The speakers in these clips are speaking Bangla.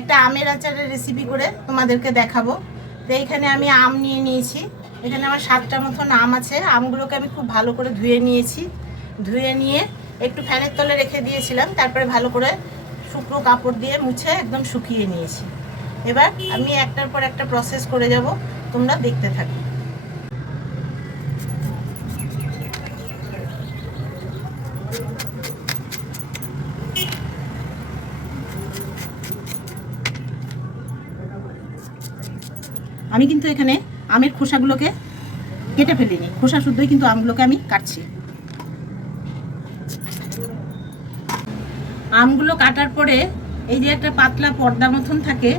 একটা আমের আচারের রেসিপি করে তোমাদেরকে দেখাবো। তো এইখানে আমি আম নিয়ে নিয়েছি। এখানে আমার 7টা মতন আম আছে। আমগুলোকে আমি খুব ভালো করে ধুয়ে নিয়েছি। ধুয়ে নিয়ে একটু ফ্যানের তলে রেখে দিয়েছিলাম, তারপরে ভালো করে শুকনো কাপড় দিয়ে মুছে একদম শুকিয়ে নিয়েছি। এবার আমি একটার পর একটা প্রসেস করে যাব, তোমরা দেখতে থাকো। আমি কিন্তু এখানে আমের খোসাগুলোকে কেটে ফেলিনি, খোসা শুদ্ধই কিন্তু আমগুলোকে আমি কাটছি। আমগুলো কাটার পরে এই যে একটা পাতলা পর্দা মতন থাকে,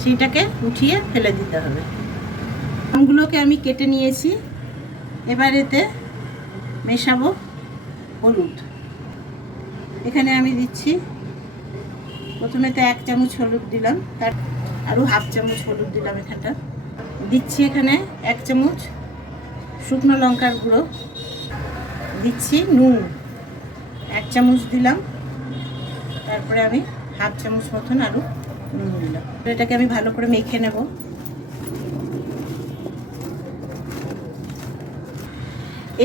সেইটাকে উঠিয়ে ফেলে দিতে হবে। আমগুলোকে আমি কেটে নিয়েছি। এবার এতে মেশাবো হলুদ। এখানে আমি দিচ্ছি, প্রথমে তো 1 চামচ হলুদ দিলাম, তার আরও হাফ চামচ হলুদ দিলাম। এখানটা দিচ্ছি এখানে 1 চামচ শুকনো লঙ্কার গুঁড়ো, দিচ্ছি নুন 1 চামচ দিলাম, তারপরে আমি হাফ চামচ মতন আরও নুন দিলাম। এটাকে আমি ভালো করে মেখে নেব।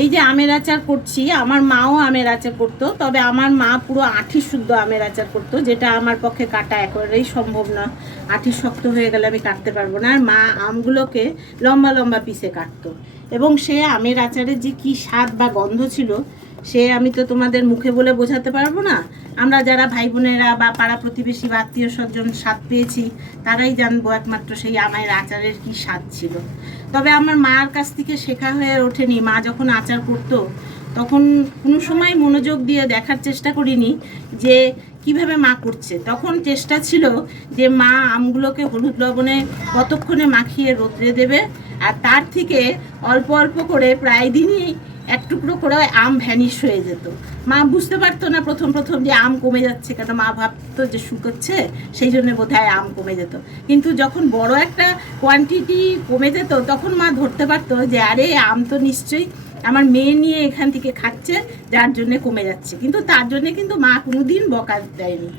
এই যে আমের আচার করছি, আমার মাও আমের আচার করতো, তবে আমার মা পুরো আঁটি শুদ্ধ আমের আচার করতো, যেটা আমার পক্ষে কাটা একেবারেই সম্ভব না। আঁটি শক্ত হয়ে গেলে আমি কাটতে পারবো না। আর মা আমগুলোকে লম্বা লম্বা পিসে কাটতো, এবং সে আমের আচারের যে কি স্বাদ বা গন্ধ ছিল, সে আমি তো তোমাদের মুখে বলে বোঝাতে পারবো না। আমরা যারা ভাই বোনেরা বা পাড়া প্রতিবেশী বা আত্মীয় স্বজন স্বাদ পেয়েছি, তারাই জানবো একমাত্র সেই আমের আচারের কি স্বাদ ছিল। তবে আমার মার কাছ থেকে শেখা হয়ে ওঠেনি। মা যখন আচার করতো তখন কোনো সময় মনোযোগ দিয়ে দেখার চেষ্টা করিনি যে কিভাবে মা করছে। তখন চেষ্টা ছিল যে মা আমগুলোকে হলুদ লবণে কতক্ষণে মাখিয়ে রোদ্রে দেবে, আর তার থেকে অল্প অল্প করে প্রায় দিনই 1 টুকরো করে আম ভ্যানিশ হয়ে যেত। মা বুঝতে পারতো না প্রথম প্রথম যে আম কমে যাচ্ছে, কেন মা ভাবতো যে শুকোচ্ছে, সেই জন্য বোধহয় আম কমে যেত। কিন্তু যখন বড় একটা কোয়ান্টিটি কমে যেত, তখন মা ধরতে পারতো যে আরে আম তো নিশ্চয়ই আমার মেয়ে নিয়ে এখান থেকে খাচ্ছে, যার জন্যে কমে যাচ্ছে। কিন্তু তার জন্যে কিন্তু মা কোনোদিন বকা দেয়নি,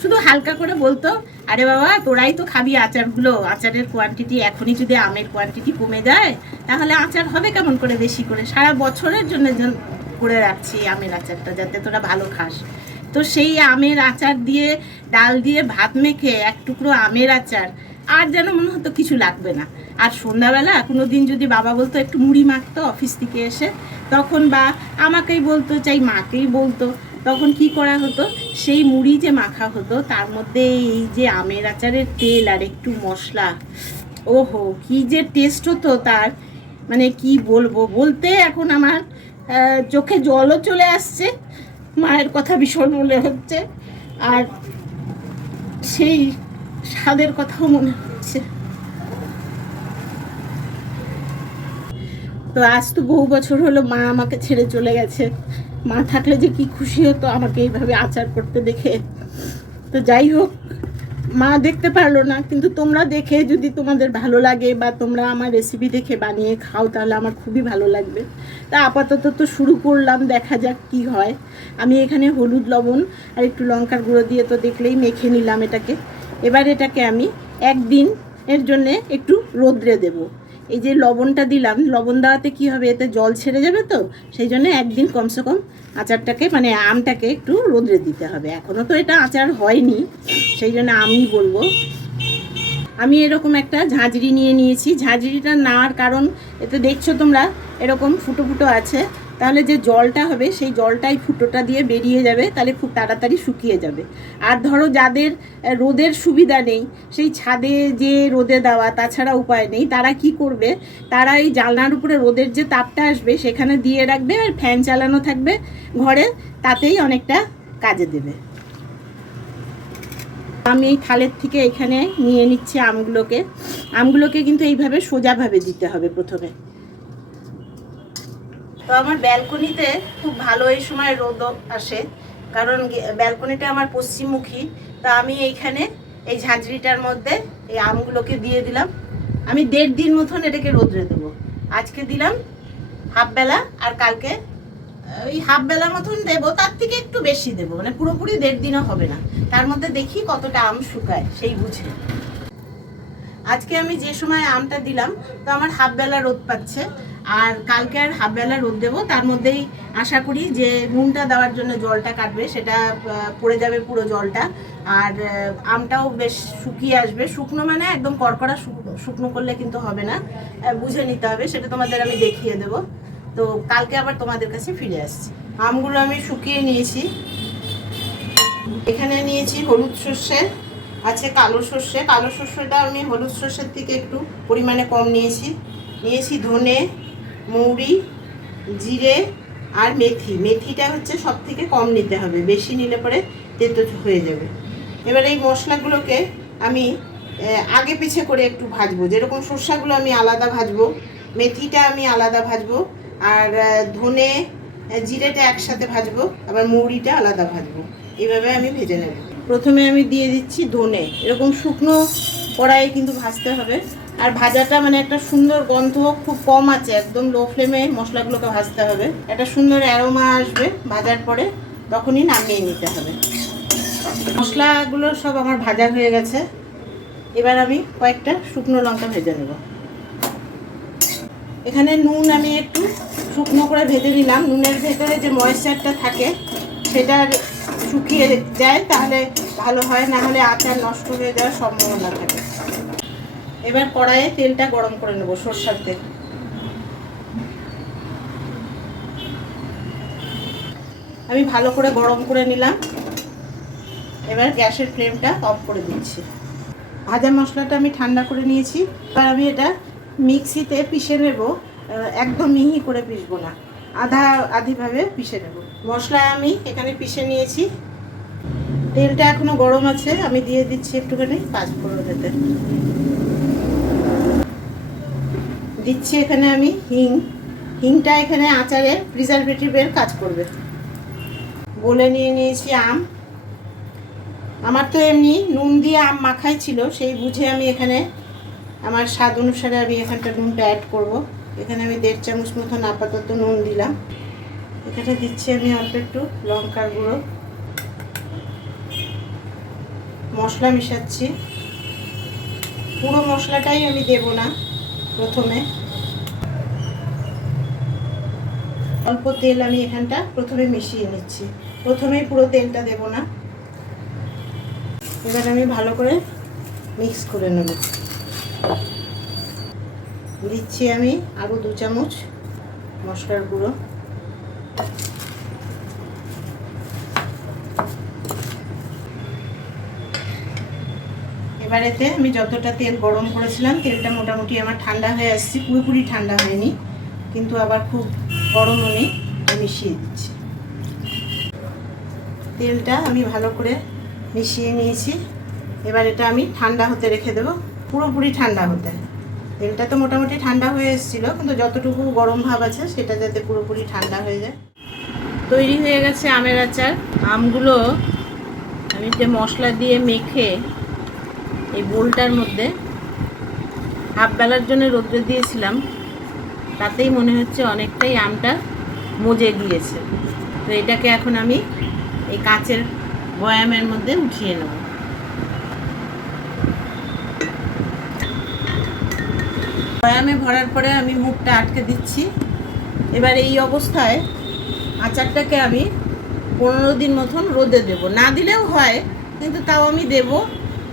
শুধু হালকা করে বলতো, আরে বাবা তোরাই তো খাবি আচারগুলো, আচারের কোয়ান্টিটি এখনই যদি আমের কোয়ান্টিটি কমে যায় তাহলে আচার হবে কেমন করে বেশি করে, সারা বছরের জন্য করে রাখছি আমের আচারটা, যাতে তোরা ভালো খাস। তো সেই আমের আচার দিয়ে ডাল দিয়ে ভাত মেখে 1 টুকরো আমের আচার, আর যেন মনে হতো কিছু লাগবে না। আর সন্ধ্যাবেলা কোনো দিন যদি বাবা বলতো একটু মুড়ি মাখতো অফিস থেকে এসে, তখন বা আমাকেই বলতো চাই মাকেই বলতো, তখন কি করা হতো, সেই মুড়ি যে মাখা হতো তার মধ্যে এই যে আমের আচারের তেল আর একটু মশলা, ওহো কি যে টেস্ট হতো তার, মানে কি বলবো, বলতে এখন আমার চোখে জলও চলে আসছে। মায়ের কথা ভীষণ মনে হচ্ছে, আর সেই স্বাদের কথাও মনে হচ্ছে। তো আজ তো বহু বছর হলো মা আমাকে ছেড়ে চলে গেছে। মা থাকলে যে কি খুশি হতো আমাকে এইভাবে আচার করতে দেখে। তো যাই হোক, মা দেখতে পারলো না, কিন্তু তোমরা দেখে যদি তোমাদের ভালো লাগে বা তোমরা আমার রেসিপি দেখে বানিয়ে খাও, তাহলে আমার খুবই ভালো লাগবে। তা আপাতত তো শুরু করলাম, দেখা যাক কি হয়। আমি এখানে হলুদ লবণ আর একটু লঙ্কার গুঁড়ো দিয়ে তো দেখলেই মেখে নিলাম এটাকে। এবার এটাকে আমি 1 দিন এর জন্যে একটু রোদ্রে দেব। এই যে লবণটা দিলাম, লবণ দেওয়াতে কি হবে, এতে জল ছেড়ে যাবে, তো সেই জন্য 1 দিন কমসে কম আচারটাকে মানে আমটাকে একটু রোদ্রে দিতে হবে। এখনও তো এটা আচার হয়নি, সেই জন্য আমি বলবো। আমি এরকম একটা ঝাঁঝরি নিয়ে নিয়েছি। ঝাঁঝরিটা নেওয়ার কারণ, এতে দেখছো তোমরা এরকম ফুটো ফুটো আছে, তাহলে যে জলটা হবে সেই জলটাই ফুটোটা দিয়ে বেরিয়ে যাবে, তাহলে খুব তাড়াতাড়ি শুকিয়ে যাবে। আর ধরো যাদের রোদের সুবিধা নেই, সেই ছাদে যে রোদে দেওয়া, তাছাড়া উপায় নেই, তারা কি করবে, তারা এই জানলার উপরে রোদের যে তাপটা আসবে সেখানে দিয়ে রাখবে, আর ফ্যান চালানো থাকবে ঘরে, তাতেই অনেকটা কাজে দেবে। আমি এই থালের থেকে এখানে নিয়ে নিচ্ছি আমগুলোকে কিন্তু এইভাবে সোজাভাবে দিতে হবে প্রথমে। তো আমার ব্যালকনিতে খুব ভালো এই সময় রোদ আসে, কারণ ব্যালকনিটা আমার পশ্চিমমুখী। তা আমি এইখানে এই ঝাঁঝরিটার মধ্যে এই আমগুলোকে দিয়ে দিলাম। আমি 1.5 দিন মতন এটাকে রোদ্রে দেবো। আজকে দিলাম হাফ বেলা, আর কালকে ওই হাফ বেলা মতন দেবো, তার থেকে একটু বেশি দেবো, মানে পুরোপুরি 1.5 দিনও হবে না। তার মধ্যে দেখি কতটা আম শুকায় সেই বুঝে। আজকে আমি যে সময় আমটা দিলাম তো আমার হাফ বেলা রোদ পাচ্ছে, আর কালকে আর হাফ বেলা রোদ দেবো। তার মধ্যেই আশা করি যে নুনটা দেওয়ার জন্য জলটা কাটবে, সেটা পড়ে যাবে পুরো জলটা, আর আমটাও বেশ শুকিয়ে আসবে। শুকনো মানে একদম কড়কড়া শুকনো করলে কিন্তু হবে না, বুঝে নিতে হবে, সেটা তোমাদের আমি দেখিয়ে দেবো। তো কালকে আবার তোমাদের কাছে ফিরে আসছি। আমগুলো আমি শুকিয়ে নিয়েছি। এখানে নিয়েছি হলুদ সর্ষে, আছে কালো সর্ষে। কালো সর্ষেটা আমি হলুদ সর্ষের থেকে একটু পরিমাণে কম নিয়েছি ধনে, মৌরি, জিরে আর মেথি। মেথিটা হচ্ছে সব থেকে কম নিতে হবে, বেশি নিলে পরে তেতো হয়ে যাবে। এবার এই মশলাগুলোকে আমি আগে পিছে করে একটু ভাজবো। যেরকম সর্ষাগুলো আমি আলাদা ভাজবো, মেথিটা আমি আলাদা ভাজবো, আর ধনে জিরেটা একসাথে ভাজবো, আবার মৌরিটা আলাদা ভাজবো। এইভাবে আমি ভেজে নেব। প্রথমে আমি দিয়ে দিচ্ছি ধনে। এরকম শুকনো কড়াইয়ে কিন্তু ভাজতে হবে, আর ভাজাটা মানে একটা সুন্দর গন্ধ খুব কম আছে, একদম লো ফ্লেমে মশলাগুলোকে ভাজতে হবে। একটা সুন্দর অ্যারোমা আসবে ভাজার পরে, তখনই নামিয়ে নিতে হবে। মশলাগুলো সব আমার ভাজা হয়ে গেছে। এবার আমি কয়েকটা শুকনো লঙ্কা ভেজে নেব। এখানে নুন আমি একটু শুকনো করে ভেজে নিলাম। নুনের ভেতরে যে ময়েশ্চারটা থাকে সেটা শুকিয়ে যায়, তাহলে ভালো হয়, না হলে আচার নষ্ট হয়ে যাওয়ার সম্ভাবনা থাকে। এবার কড়াইয়ে তেলটা গরম করে নেব, সরষের তেল। আমি ভালো করে গরম করে নিলাম। এবার গ্যাসের ফ্লেমটা অফ করে দিচ্ছি। ভাজা মশলাটা আমি ঠান্ডা করে নিয়েছি। এবার আমি এটা মিক্সিতে পিষে নেব, একদম মিহি করে পিষবো না, আধিভাবে পিষে নেব। মশলা আমি এখানে পিষে নিয়েছি। তেলটা এখনো গরম আছে, আমি দিয়ে দিচ্ছি একটুখানি পাঁচফোড়নেতে। দিচ্ছি এখানে আমি হিংটা এখানে আচারে প্রিজারভেটিভের কাজ করবে। বলে নিয়েছি আম। আমার তো এমনি নুন দিয়ে আম মাখাই ছিল, সেই বুঝে আমি এখানে আমার স্বাদ অনুসারে আমি এখানটা নুনটা অ্যাড করব। এখানে আমি 1.5 চামচ মতন আপাতত নুন দিলাম। এখানে দিচ্ছি আমি অল্প একটু লঙ্কার গুঁড়ো। মশলা মিশাচ্ছি। পুরো মশলাটাই আমি দেব না, প্রথমে অল্প তেল আমি এখানটা প্রথমে মিশিয়ে নিচ্ছি। প্রথমেই পুরো তেলটা দেব না। এবার আমি ভালো করে মিক্স করে নেব। দিচ্ছি আমি আরও 2 চামচ মশলার গুঁড়ো। এবার এতে আমি যতটা তেল গরম করেছিলাম, তেলটা মোটামুটি আমার ঠান্ডা হয়ে আসছে, পুরোপুরি ঠান্ডা হয়নি, কিন্তু আবার খুব গরমও নেই। মিশিয়ে দিচ্ছি। তেলটা আমি ভালো করে মিশিয়ে নিয়েছি। এবার এটা আমি ঠান্ডা হতে রেখে দেবো, পুরোপুরি ঠান্ডা হতে। তেলটা তো মোটামুটি ঠান্ডা হয়ে এসেছিলো, কিন্তু যতটুকু গরম ভাব আছে সেটা যাতে পুরোপুরি ঠান্ডা হয়ে যায়। তৈরি হয়ে গেছে আমের আচার। আমগুলো আমি যে মশলা দিয়ে মেখে এই বোলটার মধ্যে হাফ বেলার জন্য রোদ্রে দিয়েছিলাম, তাতেই মনে হচ্ছে অনেকটাই আমটা মজে গিয়েছে। তো এটাকে এখন আমি এই কাচের বয়ামের মধ্যে উঠিয়ে নেব। বয়ামে ভরার পরে আমি মুখটা আটকে দিচ্ছি। এবার এই অবস্থায় আচারটাকে আমি 15 দিন মতন রোদে দেব। না দিলেও হয়, কিন্তু তাও আমি দেব,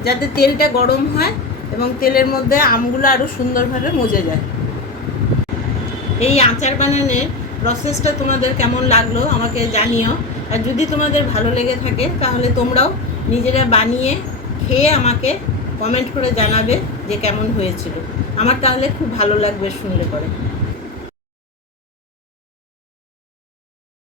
যাতে তেলটা গরম হয় এবং তেলের মধ্যে আমগুলো আরও সুন্দরভাবে মজে যায়। এই আচার বানানোর প্রসেসটা তোমাদের কেমন লাগলো আমাকে জানিও। আর যদি তোমাদের ভালো লেগে থাকে তাহলে তোমরাও নিজেরা বানিয়ে খেয়ে আমাকে কমেন্ট করে জানাবে যে কেমন হয়েছিল। আমার তাহলে খুব ভালো লাগবে শুনলে পরে।